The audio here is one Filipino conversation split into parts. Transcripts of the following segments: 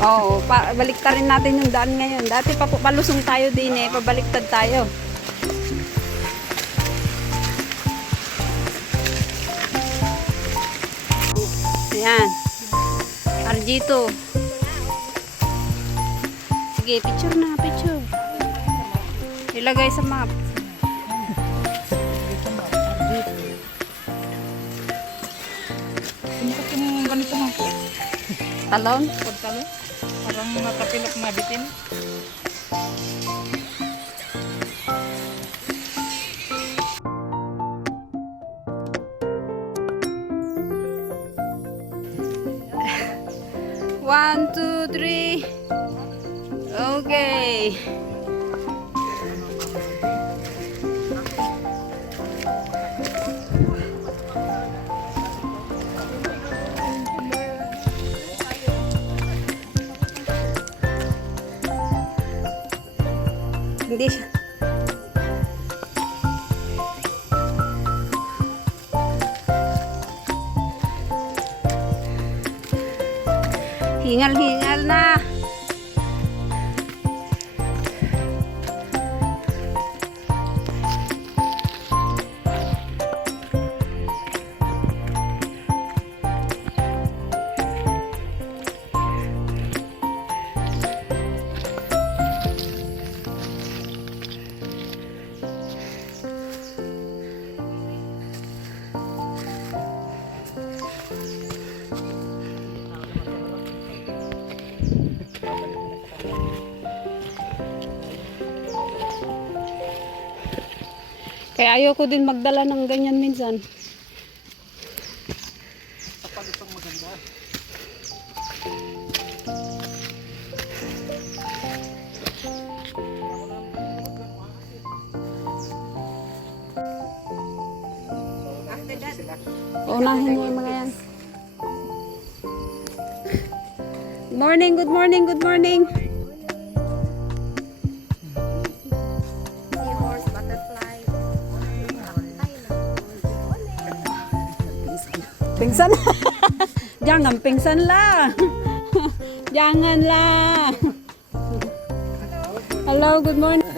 Oo, baliktarin natin yung daan ngayon. Dati palusong tayo din eh, pabaliktad tayo. Ayan. Argito. Sige, picture na, picture. Ilagay sa map. Ganito nga po. Talon? Pagtalo. Parang nakapilok na bitin. One, two, three. Okay. Hindi siya. Hingal-hingal na. Kaya ayoko din magdala ng ganyan minsan. Kapag itong maganda. Unahin niyo yung mga yan. Good morning, good morning, good morning. Pingsan. Jangan pingsan lah. Janganlah. Hello, good morning.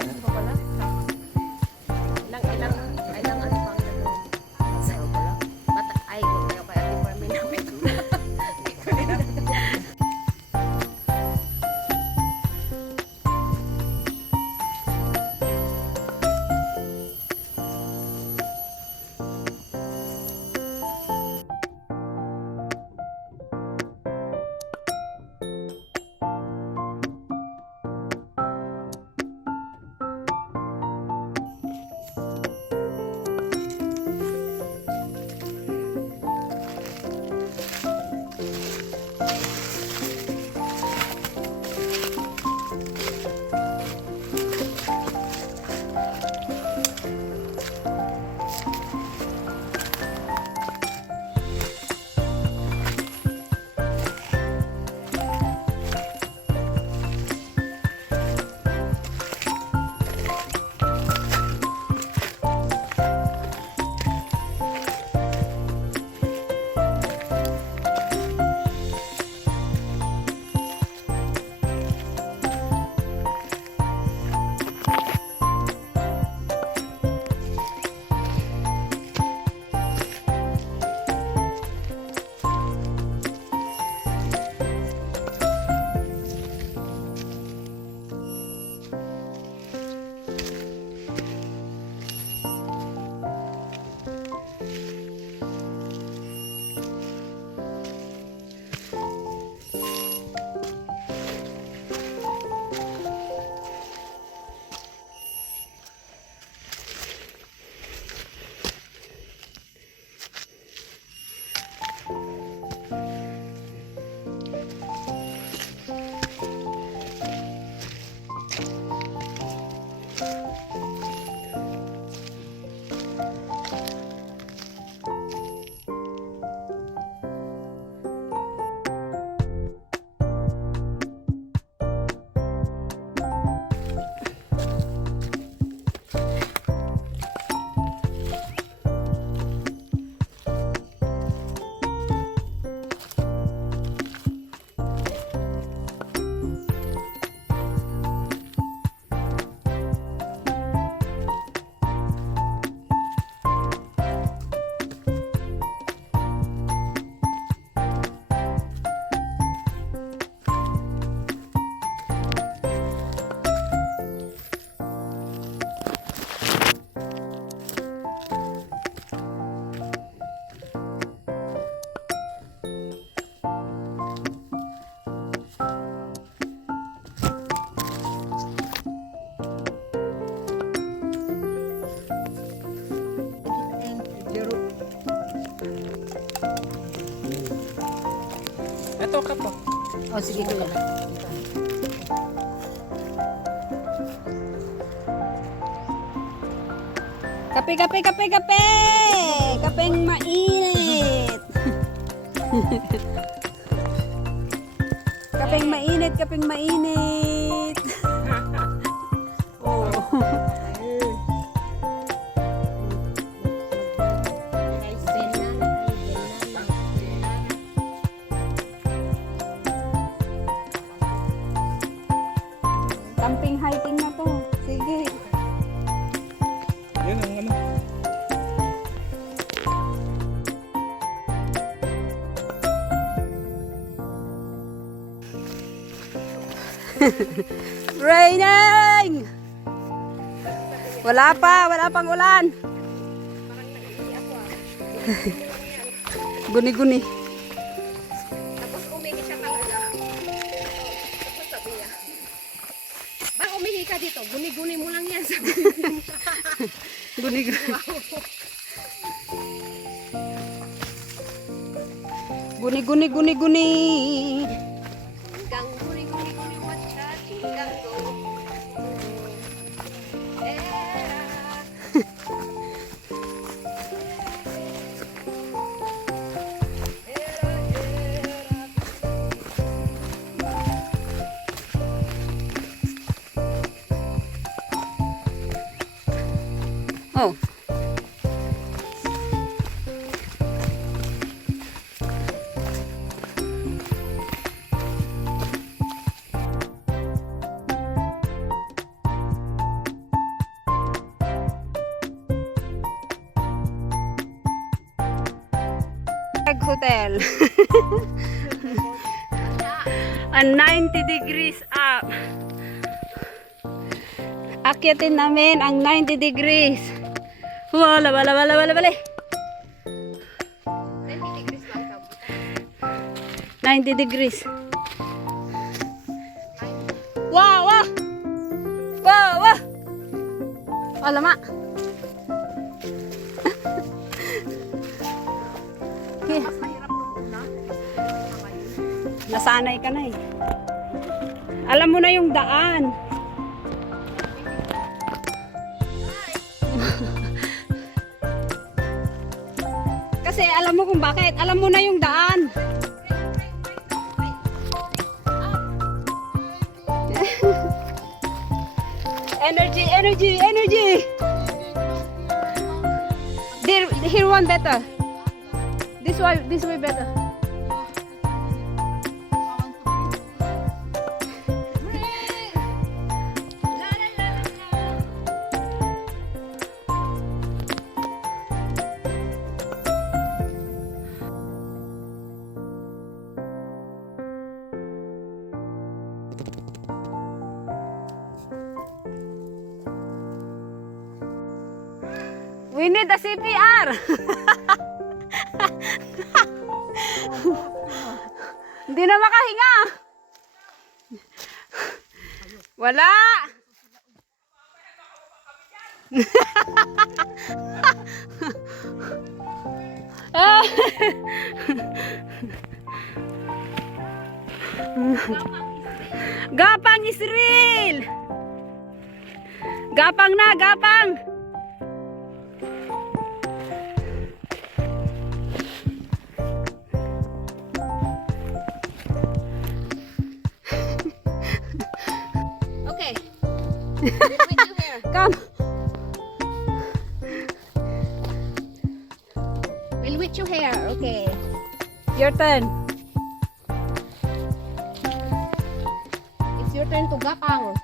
Ito ka po. O, sige kuya. Kape, kape, kape, kape! Kapeng mainit! Kapeng mainit, kapeng mainit! Oh. Camping hiking na to. Sige. Yan ang ano. Raining! Wala pang ulan. Guni-guni. Tapos umihi siya talaga. Tapos sabi niya, ba umihi ka dito? Guni-guni mo lang yan. Sabi Guni-guni. Guni-guni, guni-guni. Gang guni-guni-guni watcha, chinggang go. Oh. Hotel. And 90 degrees up. Akyatin namin ang 90 degrees. Wala. 90 degrees lang ka. 90 degrees. Wow! Alamak. Mas mahirap nung una. Nasanay ka na eh. Alam mo na yung daan. Kasi alam mo kung bakit. Alam mo na yung daan. Energy. Here one better. This way better. We need a CPR. Hindi na makahinga. Wala. Gapang Israel. Gapang na, gapang. Okay. With you here. Come. We'll with you here. Okay. Your turn. It's your turn to gapang.